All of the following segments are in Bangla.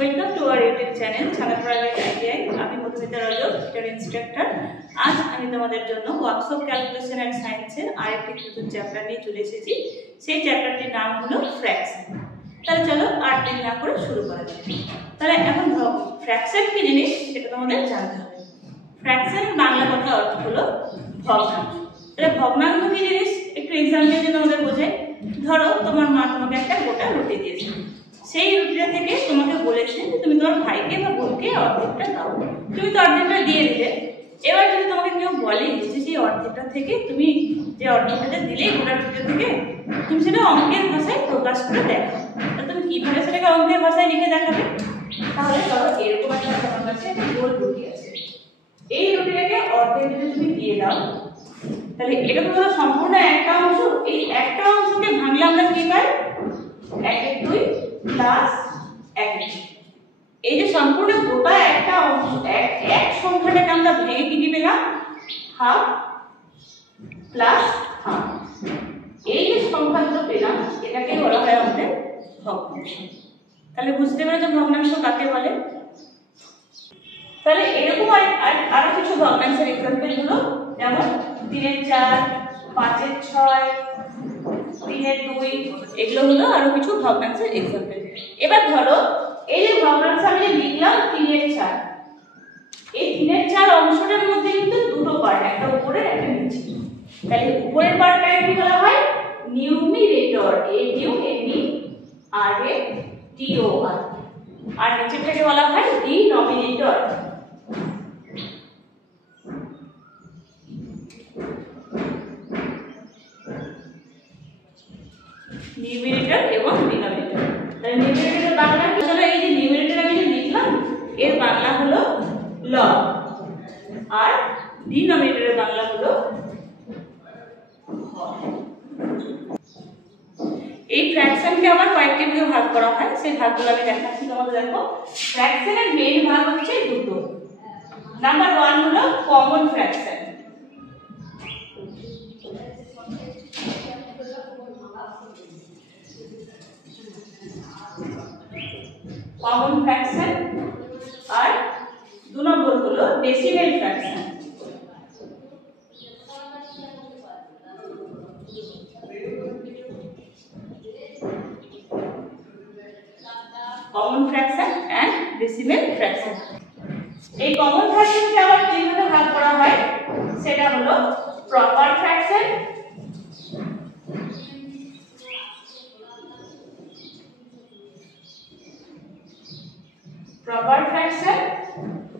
Welcome to our YouTube channel Chanaparagay ITI. আমি মধুমিতা রজক, টিচার ইনস্ট্রাক্টর। আজ আমি তোমাদের জন্য ওয়ার্কশপ ক্যালকুলেশন এন্ড সায়েন্সের আরেকটি নতুন চ্যাপ্টার নিয়ে চলে এসেছি। সেই চ্যাপ্টারটির নাম হলো ফ্র্যাকশন। তাহলে চলো আর দেরি না করে শুরু করা যাক। তাহলে এখন ফ্র্যাকশন কি জিনিস সেটা তোমাদের জানতে হবে। ফ্র্যাকশন বাংলা কথা অর্থ হলো ভগ্নাংশ। তাহলে ভগ্নাংশ কি জিনিস একটু এক্সাম্পল দিয়ে তোমাদের বোঝাই। ধরো তোমার মা তোমাকে একটা গোটা রুটি দিয়েছে, সেই রুটিটা থেকে তোমাকে বলেছে যে তুমি তোমার ভাইকে বা বোনকে অর্ধেকটা দাও, তুমি তো অর্ধেকটা দিয়ে দিলে। এবার যদি তোমাকে কেউ বলে যে সেই অর্ধেকটা থেকে তুমি যে অর্ধেকটা দিলে গোটা রুটিটা থেকে তুমি সেটা অঙ্কের ভাষায় প্রকাশ করে দেখো, তা তুমি কিভাবে সেটাকে অঙ্কের ভাষায় লিখে দেখাবে? তাহলে ধরো এরকম একটা তোমার কাছে একটা গোল রুটি আছে, এই রুটিটাকে অর্ধেক যদি তুমি দিয়ে দাও তাহলে এটা তো সম্পূর্ণ একটা অংশ। এই একটা অংশকে ভাঙলে আমরা কি পাই? 1/2 প্লাস 1। এই যে সম্পূর্ণ গোটা একটা অংশ এক সংখ্যাটাকে আমরা ভেঙে কি পেলাম? Half plus half. এই যে সংখ্যাগুলো পেলাম এটাকে বলা হয় আমাদের ভগ্নাংশ। তাহলে বুঝতে পেরেছো ভগ্নাংশ কাকে বলে? তাহলে এরকম আরো কিছু ভগ্নাংশের এক্সাম্পল হলো, যেমন 3-এর 4, 5-এর 6, 3-এর 2, এগুলো হলো আরো কিছু ভগ্নাংশের এক্সাম্পল। এবার ধরো এই যে ভগ্নাংশ আমি লিখলাম 3-এর 4, এই 3-এর 4 অংশটার মধ্যে কিন্তু দুটো পার্ট, একটা উপরের একটা নিচে। তাহলে উপরের পার্টটাকে কি বলা হয়? নিউমিরেটর, NUMERATOR, আর নিচেরটাকে বলা হয় ডিনোমিনেটর। নিউমিরেটর এবং ডিনোমিনেটর। তাহলে নিউমিরেটরের বাংলা কি হলো? এই যে নিউমিরেটর আমি যে লিখলাম এর বাংলা হলো লব, আর ডিনোমিনেটরের বাংলা হলো হর। এই ফ্র্যাকশনকে আবার কয়েকটি ভাগে ভাগ করা হয়, সেই ভাগগুলো আমি দেখাচ্ছি তোমাদের। দেখো, ফ্র্যাকশনের মেইন ভাগ হচ্ছে দুটো। নাম্বার 1 হলো কমন ফ্র্যাকশন। কমন ফ্র্যাকশন, আর 2 নম্বর হলো decimal fraction. Common fraction and decimal fraction. এই কমন ফ্র্যাকশনকে আবার তিন ভাগে ভাগ করা হয়, সেটা হলো proper fraction, proper fraction,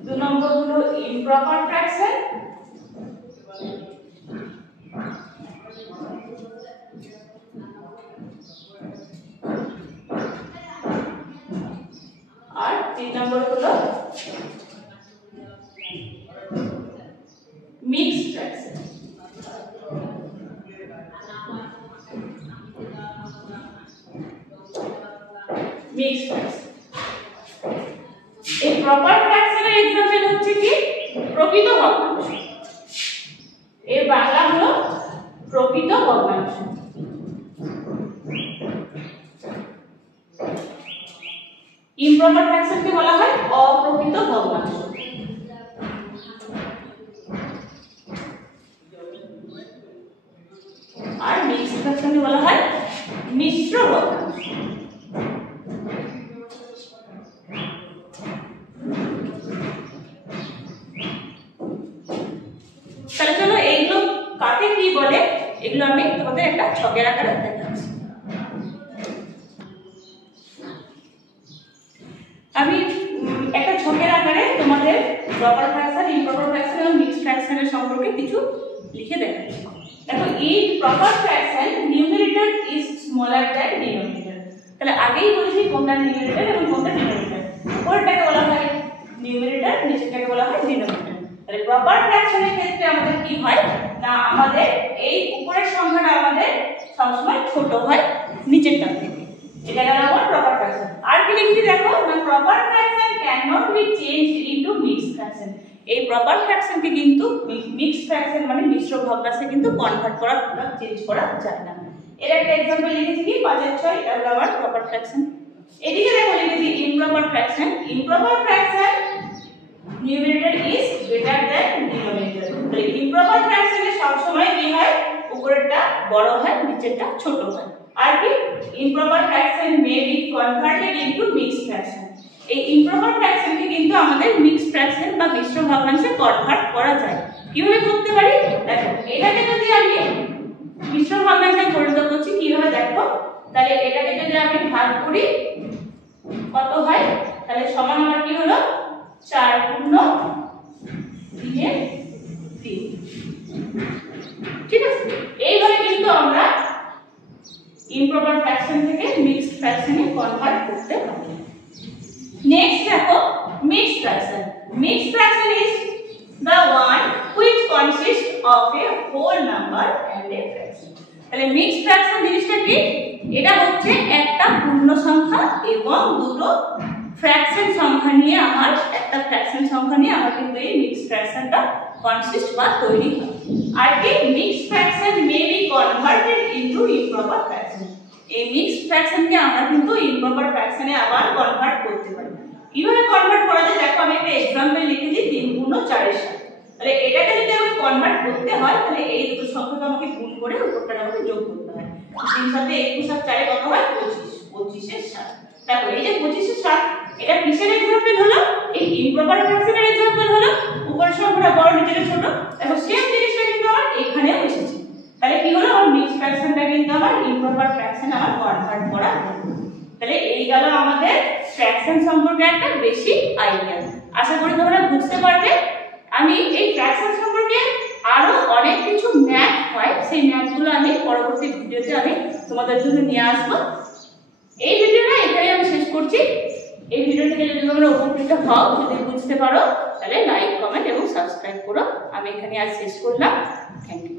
2 number হলো ইমপ্রপার ফ্র্যাকশন, আর 3 নম্বর হলো মিক্সড ফ্র্যাকশন। Mixed fraction. এই প্রপার ফ্র্যাকশনের एग्जांपल হচ্ছে কি? প্রকৃত ভগ্নাংশ। এর বাংলা হলো প্রকৃত ভগ্নাংশ। ইমপ্রপার ফ্র্যাকশনকে বলা হয় অপ্রকৃত ভগ্নাংশ। আর মিক্সড ফ্র্যাকশনকে বলা হয় মিশ্র ভগ্নাংশ। তাহলে চলো এইগুলো কাকে কি বলে এগুলো আমি তোমাদের একটা ছকের আকারে দেখাচ্ছি। আমি একটা ছকের আকারে তোমাদের প্রপার ফ্র্যাকশন, ইমপ্রপার ফ্র্যাকশন এবং মিক্সড ফ্র্যাকশনের সম্পর্কে কিছু লিখে দেখাচ্ছি। দেখো, in proper fraction numerator is smaller than denominator. তাহলে আগেই বলেছি কোনটা নিউমিরেটর এবং কোনটা ডিনোমিনেটর। উপরেরটাকে বলা হয় নিউমিরেটর, নিচেরটাকে বলা হয় ডিনোমিনেটর। তাহলে প্রপার ফ্র্যাকশনের ক্ষেত্রে আমাদের কি হয় না, আমাদের এই উপরের সংখ্যাটা আমাদের সবসময় ছোট হয় নিচেরটা থেকে। এটা গেল আমার প্রপার ফ্র্যাকশন। আর কি লিখছি দেখো না, proper fraction can not be changed into mixed fraction. এই প্রপার ফ্র্যাকশনকে কিন্তু মিক্সড ফ্র্যাকশন মানে মিশ্র ভগ্নাংশে কিন্তু কনভার্ট করা বা চেঞ্জ করা যায় না। এর একটা एग्जांपल লিখেছি কি 5-এর 6, এটা হলো আমার প্রপার ফ্র্যাকশন। এদিকে দেখো লিখেছি improper fraction. Improper fraction numerator is greater than denominator. তাহলে improper fraction এ সব সময় কি হয়, উপরেরটা বড় হয় নিচেরটা ছোট হয়। আর কি improper fraction may be converted into mixed fraction. এই improper fraction কে কিন্তু আমাদের mixed fraction বা মিশ্র ভগ্নাংশে কনভার্ট করা যায়। কিভাবে করতে পারি দেখো, এটাকে যদি আমি মিশ্র ভগ্নাংশে পরিণত করছি কিভাবে দেখো, তাহলে এটাকে যদি আমি ভাগ করি কত হয়, তাহলে সমান আমার কি হলো 4 পূর্ণ 3 3। ঠিক আছে, এইভাবে কিন্তু আমরা ইমপ্রপার ফ্র্যাকশন থেকে মিক্সড ফ্র্যাকশনে কনভার্ট করতে পারি। নেক্সট দেখো mixed fraction. Mixed fraction is the one which consists of a whole number and a fraction. তাহলে মিক্সড ফ্র্যাকশন জিনিসটা কি, এটা হচ্ছে একটা পূর্ণ সংখ্যা এবং দুটো ফ্র্যাকশন সংখ্যা নিয়ে আমার একটা ফ্র্যাকশন সংখ্যা নিয়ে আমার কিন্তু এই মিক্সড ফ্র্যাকশনটা কনসিস্ট বা তৈরি হয়। আর কি mixed fraction may be converted into improper fraction. এই মিক্সড ফ্র্যাকশনকে আমরা কিন্তু ইমপ্রপার ফ্র্যাকশনে আবার কনভার্ট করতে পারি। কিভাবে কনভার্ট করা যায় দেখো, আমি একটা एग्जांपल লিখেছি 3 গুণ 4 এর সাথে। তাহলে এটাকে যদি আমি কনভার্ট করতে হয় তাহলে এই দুটো সংখ্যাকে আমাকে গুণ করে উপরটা আমাকে যোগ করতে হয়। 3 সাথে 21 আর 4 কত হয় 25, 25 এর 7। দেখো এই যে 25 এর 7 এটা কিসের एग्जांपल হলো, এই ইমপ্রপার ফ্র্যাকশনের एग्जांपल হলো। উপরের সংখ্যাটা বড় নিচের ছোট। দেখো সেম জিনিসটা কিন্তু আমার এখানেও এসেছে। তাহলে কি হলো, আমার মিক্সড ফ্র্যাকশনটা কিন্তু আমার ইমপ্রপার ফ্র্যাকশন আমার কনভার্ট করা হলো। তাহলে এই গেল আমাদের ফ্র্যাকশন সম্পর্কে একটা বেসিক আইডিয়া। আশা করি তোমরা বুঝতে পারবে। আমি এই ফ্র্যাকশন সম্পর্কে আরো অনেক কিছু ম্যাথ হয়, সেই ম্যাথগুলো আমি পরবর্তী ভিডিওতে আমি তোমাদের জন্য নিয়ে আসবো। এই ভিডিওটা এখানে আমি শেষ করছি। এই ভিডিও থেকে যদি তোমরা উপকৃত হও, যদি বুঝতে পারো, তাহলে লাইক, কমেন্ট এবং সাবস্ক্রাইব করো। আমি এখানে আজ শেষ করলাম। Thank you.